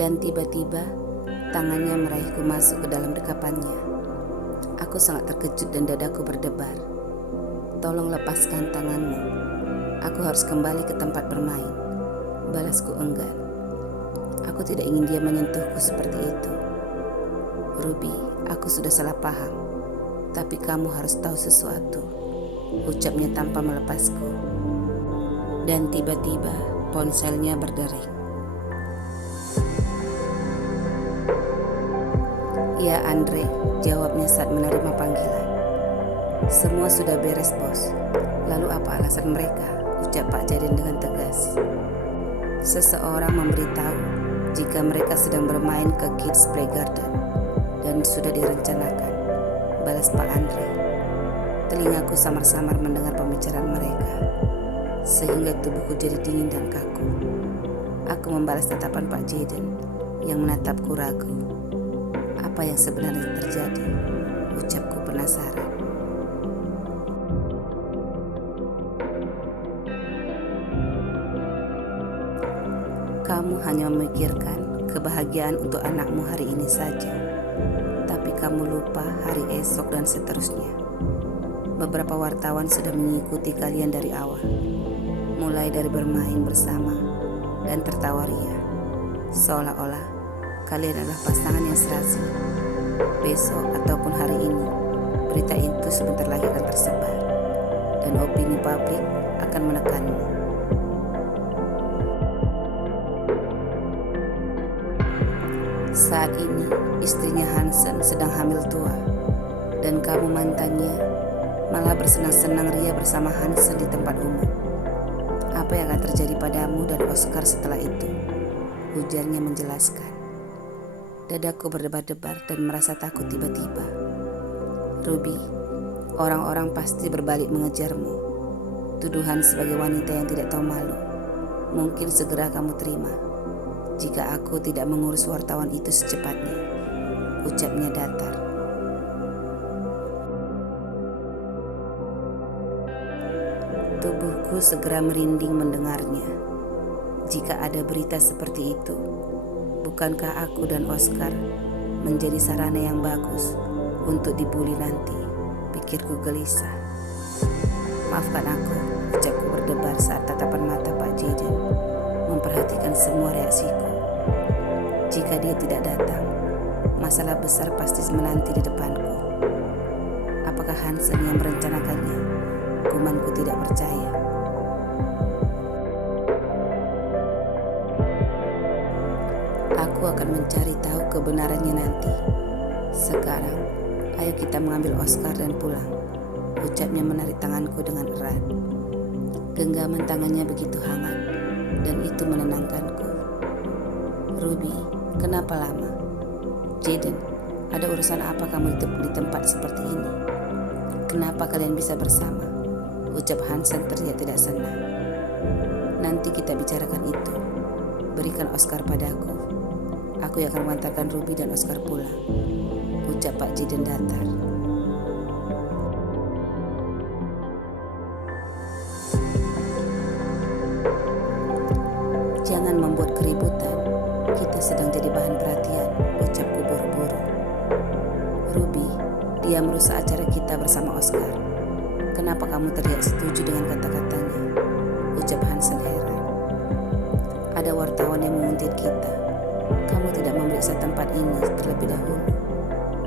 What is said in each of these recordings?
Dan tiba-tiba tangannya meraihku masuk ke dalam dekapannya. Aku sangat terkejut dan dadaku berdebar. "Tolong lepaskan tanganmu. Aku harus kembali ke tempat bermain," balasku enggan. Aku tidak ingin dia menyentuhku seperti itu. "Ruby, aku sudah salah paham. Tapi kamu harus tahu sesuatu," ucapnya tanpa melepasku. Dan tiba-tiba ponselnya berdering. "Ya, Andre," jawabnya saat menerima panggilan. "Semua sudah beres, bos. Lalu apa alasan mereka?" ucap Pak Jaden dengan tegas. "Seseorang memberitahu jika mereka sedang bermain ke Kids Play Garden dan sudah direncanakan," balas Pak Andre. Telingaku samar-samar mendengar pembicaraan mereka, sehingga tubuhku jadi dingin dan kaku. Aku membalas tatapan Pak Jaden yang menatapku ragu. Apa yang sebenarnya terjadi? Ucapku penasaran. "Kamu hanya memikirkan kebahagiaan untuk anakmu hari ini saja, tapi kamu lupa hari esok dan seterusnya. Beberapa wartawan sudah mengikuti kalian dari awal, mulai dari bermain bersama dan tertawa ria, seolah-olah kalian adalah pasangan yang serasi. Besok ataupun hari ini, berita itu sebentar lagi akan tersebar, dan opini publik akan menekanmu. Saat ini, istrinya Hansen sedang hamil tua, dan kamu mantannya malah bersenang-senang ria bersama Hansen di tempat umum. Apa yang akan terjadi padamu dan Oscar setelah itu?" ujarnya menjelaskan. Dadaku berdebar-debar dan merasa takut tiba-tiba. "Ruby, orang-orang pasti berbalik mengejarmu. Tuduhan sebagai wanita yang tidak tahu malu mungkin segera kamu terima jika aku tidak mengurus wartawan itu secepatnya," ucapnya datar. Tubuhku segera merinding mendengarnya. Jika ada berita seperti itu, bukankah aku dan Oscar menjadi sarana yang bagus untuk dibuli nanti? Pikirku gelisah. "Maafkan aku," ucapku berdebar saat tatapan mata Pak Jaden memperhatikan semua reaksiku. Jika dia tidak datang, masalah besar pasti menanti di depanku. Apakah Hansen yang merencanakannya? Gumanku tidak percaya. "Aku akan mencari tahu kebenarannya nanti. Sekarang, ayo kita mengambil Oscar dan pulang," ucapnya menarik tanganku dengan erat. Genggaman tangannya begitu hangat, dan itu menenangkanku. "Ruby, kenapa lama?" "Jaden, ada urusan apa kamu di tempat seperti ini? Kenapa kalian bisa bersama?" ucap Hansen terlihat tidak senang. "Nanti kita bicarakan itu. Berikan Oscar padaku. Aku yang akan mengantarkan Ruby dan Oscar pulang," ucap Pak Jaden datar. "Jangan membuat keributan. Kita sedang jadi bahan perhatian," ucapku buru-buru. "Ruby, dia merusak acara kita bersama Oscar. Kenapa kamu terlihat setuju dengan kata-katanya?" ucap Hansen heran. "Ada wartawan yang menguntit kita. Kamu tidak memeriksa tempat ini terlebih dahulu,"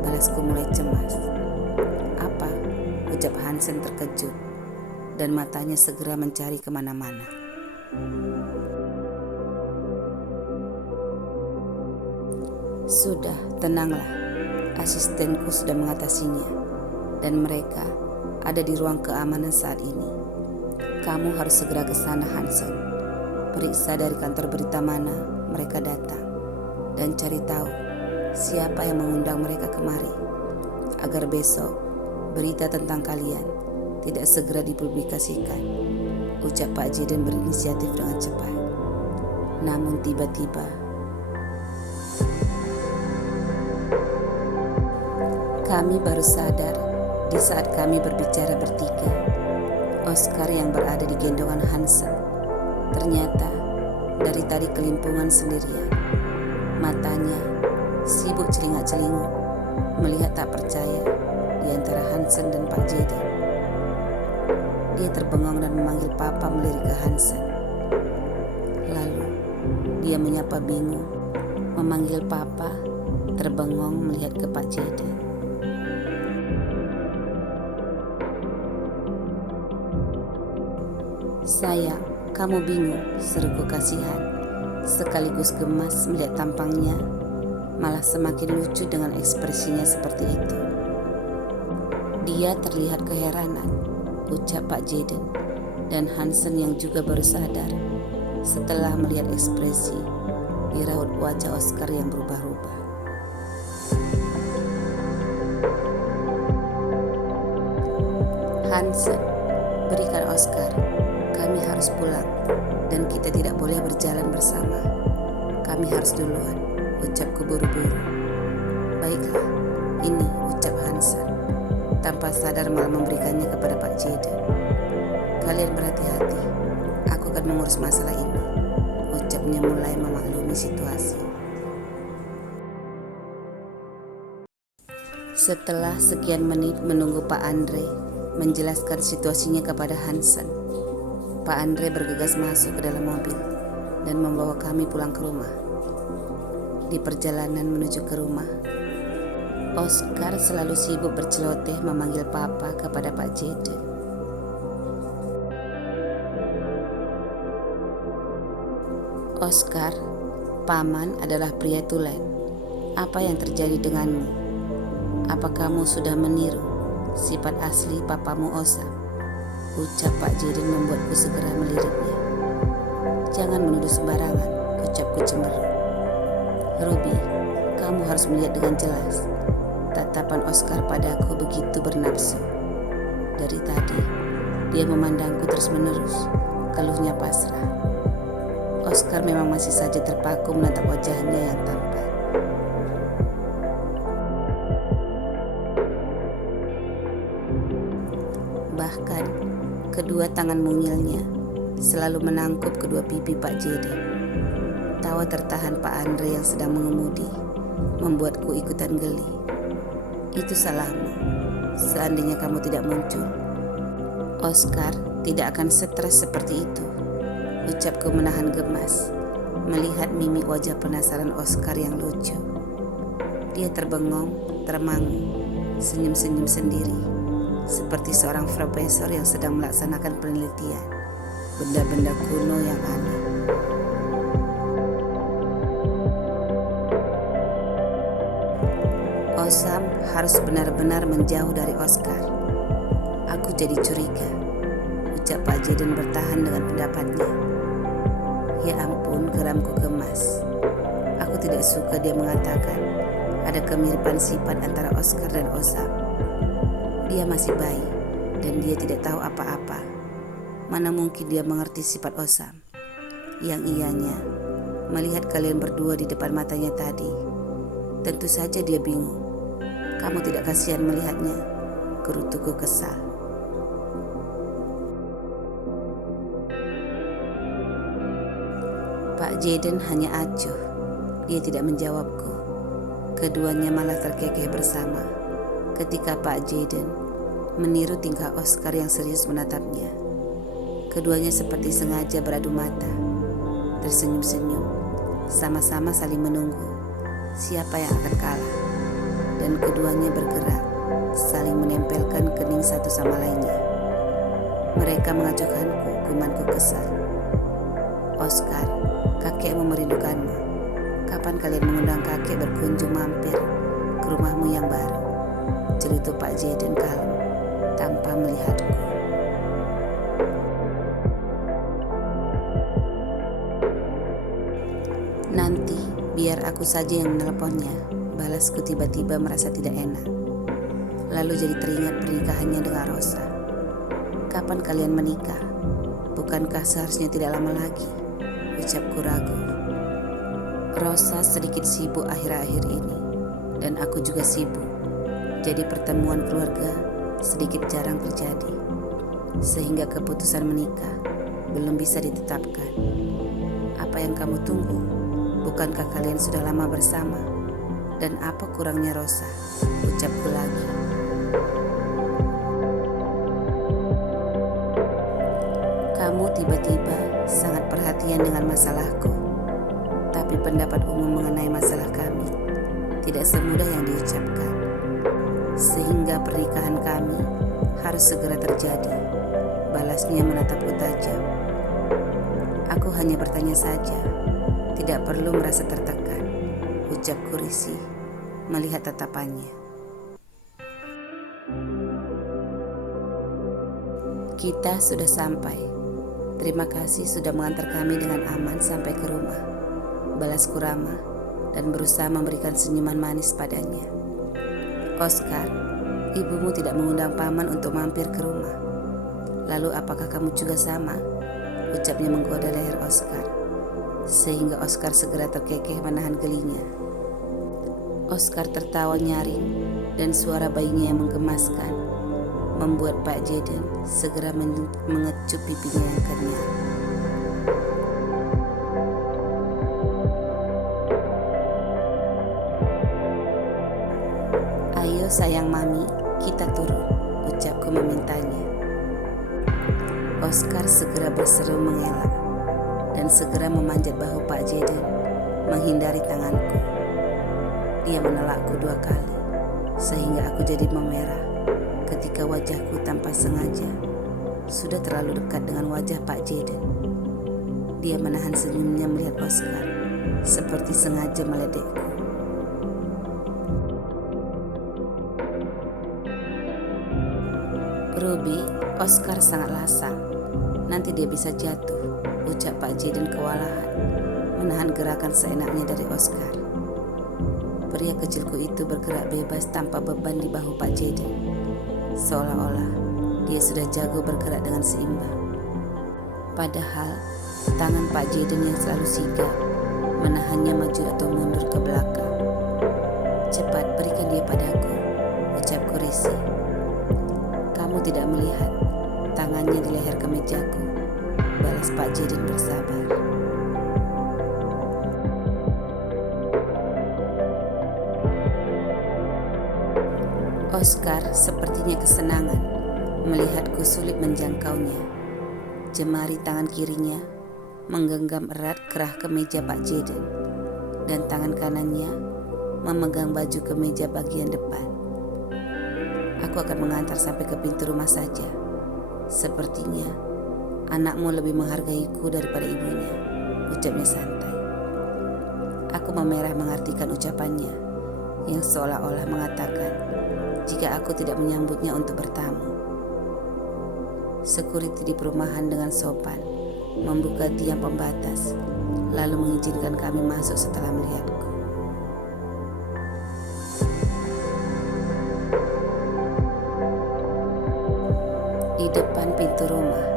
balasku mulai cemas. "Apa?" ucap Hansen terkejut, dan matanya segera mencari kemana-mana. "Sudah, tenanglah. Asistenku sudah mengatasinya, dan mereka ada di ruang keamanan saat ini. Kamu harus segera ke sana, Hansen. Periksa dari kantor berita mana mereka datang, dan cari tahu siapa yang mengundang mereka kemari, agar besok berita tentang kalian tidak segera dipublikasikan," ucap Pak Jaden berinisiatif dengan cepat. Namun tiba-tiba kami baru sadar di saat kami berbicara bertiga. Oscar yang berada di gendongan Hansen ternyata dari tadi kelimpungan sendirian. Matanya sibuk celingak-celinguk, melihat tak percaya di antara Hansen dan Pak Jaden. Dia terbengong dan memanggil Papa melirik ke Hansen. Lalu dia menyapa bingung, memanggil Papa, terbengong melihat ke Pak Jaden. "Sayang, kamu bingung," seruku kasihan, sekaligus gemas melihat tampangnya, malah semakin lucu dengan ekspresinya seperti itu. "Dia terlihat keheranan," ucap Pak Jaden, dan Hansen yang juga baru sadar setelah melihat ekspresi di raut wajah Oscar yang berubah-ubah. "Hansen, berikan Oscar. Kami harus pulang dan kita tidak boleh berjalan bersama. Kami harus duluan," ucapku buru-buru. "Baiklah, ini," ucap Hansen, tanpa sadar malah memberikannya kepada Pak Jaden. "Kalian berhati-hati, aku akan mengurus masalah ini," ucapnya mulai memaklumi situasi. Setelah sekian menit menunggu Pak Andre menjelaskan situasinya kepada Hansen, Pak Andre bergegas masuk ke dalam mobil dan membawa kami pulang ke rumah. Di perjalanan menuju ke rumah, Oscar selalu sibuk berceloteh memanggil Papa kepada Pak Jaden. "Oscar, Paman adalah pria tulen. Apa yang terjadi denganmu? Apa kamu sudah meniru sifat asli papamu Osam?" ucap Pak Jaden membuatku segera meliriknya. "Jangan menuduh sembarangan," ucapku cemberut. "Ruby, kamu harus melihat dengan jelas. Tatapan Oscar padaku begitu bernafsu. Dari tadi, dia memandangku terus-menerus," keluhnya pasrah. Oscar memang masih saja terpaku menatap wajahnya yang tampan. Bahkan, kedua tangan mungilnya selalu menangkup kedua pipi Pak Jaden. Tawa tertahan Pak Andre yang sedang mengemudi membuatku ikutan geli. "Itu salahmu. Seandainya kamu tidak muncul, Oscar tidak akan stres seperti itu," ucapku menahan gemas melihat mimik wajah penasaran Oscar yang lucu. Dia terbengong, termangu, senyum-senyum sendiri, seperti seorang profesor yang sedang melaksanakan penelitian benda-benda kuno yang aneh. "Osam harus benar-benar menjauh dari Oscar. Aku jadi curiga," ucap Pak Jaden bertahan dengan pendapatnya. Ya ampun, geramku gemas. Aku tidak suka dia mengatakan ada kemiripan sifat antara Oscar dan Osam. Dia masih bayi dan dia tidak tahu apa-apa. Mana mungkin dia mengerti sifat Osam. Yang ianya melihat kalian berdua di depan matanya tadi. Tentu saja dia bingung. Kamu tidak kasihan melihatnya? Gerutuku kesal. Pak Jaden hanya acuh. Dia tidak menjawabku. Keduanya malah terkekeh bersama ketika Pak Jaden meniru tingkah Oscar yang serius menatapnya. Keduanya seperti sengaja beradu mata, tersenyum-senyum, sama-sama saling menunggu siapa yang akan kalah. Dan keduanya bergerak, saling menempelkan kening satu sama lainnya. Mereka mengacuhkanku, gemanku kesal. "Oscar, kakekmu merindukanmu. Kapan kalian mengundang kakek berkunjung mampir ke rumahmu yang baru?" Celutuk Pak Jaden kalem tanpa melihatku. "Nanti biar aku saja yang menelponnya," balasku tiba-tiba merasa tidak enak. Lalu jadi teringat pernikahannya dengan Rosa. "Kapan kalian menikah? Bukankah seharusnya tidak lama lagi?" ucapku ragu. Rosa sedikit sibuk akhir-akhir ini, dan aku juga sibuk. Jadi pertemuan keluarga sedikit jarang terjadi, sehingga keputusan menikah belum bisa ditetapkan. "Apa yang kamu tunggu?" Bukankah kalian sudah lama bersama? Dan apa kurangnya Rosa? Ucapku lagi. Kamu tiba-tiba sangat perhatian dengan masalahku. Tapi pendapat umum mengenai masalah kami tidak semudah yang diucapkan. Sehingga pernikahan kami harus segera terjadi. Balasnya menatapku tajam. Aku hanya bertanya saja, tidak perlu merasa tertekan, ucapku risih melihat tatapannya. Kita sudah sampai. Terima kasih sudah mengantar kami dengan aman sampai ke rumah. Balasku ramah dan berusaha memberikan senyuman manis padanya. Oscar, ibumu tidak mengundang paman untuk mampir ke rumah. Lalu apakah kamu juga sama? Ucapnya menggoda leher Oscar, sehingga Oscar segera terkekeh menahan gelinya. Oscar tertawa nyaring dan suara bayinya yang menggemaskan membuat Pak Jaden segera mengecup pipinya yang kenyal. Ayo sayang mami, kita turun, ucapku memintanya. Oscar segera berseru mengelak dan segera memanjat bahu Pak Jaden menghindari tanganku. Dia menolakku 2 kali sehingga aku jadi memerah ketika wajahku tanpa sengaja sudah terlalu dekat dengan wajah Pak Jaden. Dia menahan senyumnya melihat Oscar seperti sengaja meledekku. Ruby, Oscar sangat lasang. Nanti dia bisa jatuh, ucap Pak Jaden kewalahan menahan gerakan seenaknya dari Oscar. Pria kecilku itu bergerak bebas tanpa beban di bahu Pak Jaden, seolah-olah dia sudah jago bergerak dengan seimbang. Padahal tangan Pak Jaden yang selalu sigap menahannya maju atau mundur ke belakang. Cepat berikan dia padaku, ucapku risih. Kamu tidak melihat tangannya di leher kemejaku, balas Pak Jaden bersabar. Oscar sepertinya kesenangan melihatku sulit menjangkaunya. Jemari tangan kirinya menggenggam erat kerah kemeja Pak Jaden dan tangan kanannya memegang baju kemeja bagian depan. Aku akan mengantar sampai ke pintu rumah saja. Sepertinya anakmu lebih menghargaiku daripada ibunya, ucapnya santai. Aku memerah mengartikan ucapannya yang seolah-olah mengatakan jika aku tidak menyambutnya untuk bertamu. Security di perumahan dengan sopan membuka tiang pembatas lalu mengizinkan kami masuk setelah melihatku. Di depan pintu rumah,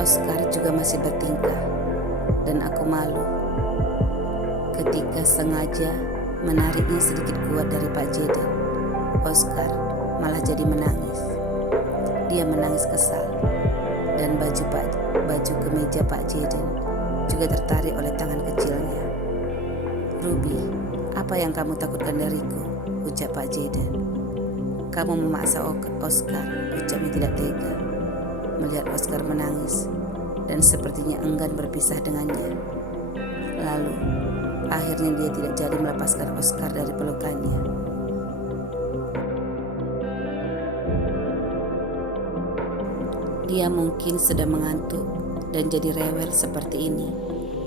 Oscar juga masih bertingkah dan aku malu ketika sengaja menariknya sedikit kuat dari Pak Jaden. Oscar malah jadi menangis. Dia menangis kesal dan baju kemeja Pak Jaden juga tertarik oleh tangan kecilnya. Ruby, apa yang kamu takutkan dariku? Ucap Pak Jaden. Kamu memaksa Oscar, ucapnya tidak tega melihat Oscar menangis dan sepertinya enggan berpisah dengannya. Lalu akhirnya dia tidak jadi melepaskan Oscar dari pelukannya. Dia mungkin sedang mengantuk dan jadi rewel seperti ini,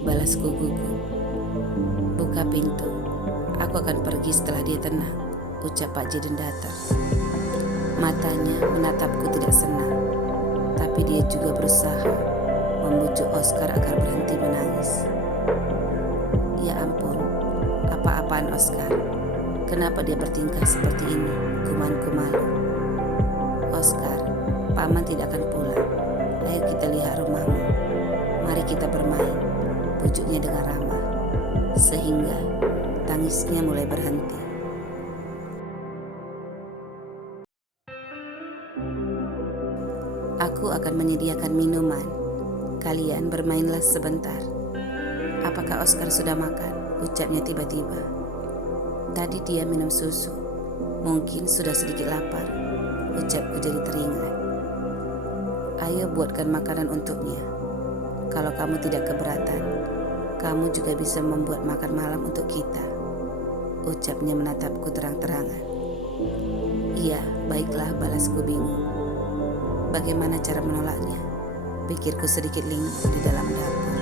balasku gugup. Buka pintu, aku akan pergi setelah dia tenang, ucap Pak Jaden datar. Matanya menatapku tidak senang, tapi dia juga berusaha membujuk Oscar agar berhenti menangis. Ya ampun, apa-apaan Oscar? Kenapa dia bertingkah seperti ini? Gumanku malu. Oscar, paman tidak akan pulang. Ayo kita lihat rumahmu. Mari kita bermain, pujuknya dengan ramah, sehingga tangisnya mulai berhenti. Aku akan menyediakan minuman. Kalian bermainlah sebentar. Apakah Oscar sudah makan? ucapnya tiba-tiba. Tadi dia minum susu, mungkin sudah sedikit lapar, ucapku jadi teringat. Ayo buatkan makanan untuknya. Kalau kamu tidak keberatan, kamu juga bisa membuat makan malam untuk kita, ucapnya menatapku terang-terangan. Iya, baiklah, balasku bingung. Bagaimana cara menolaknya? Pikirku sedikit linglung di dalam dapur.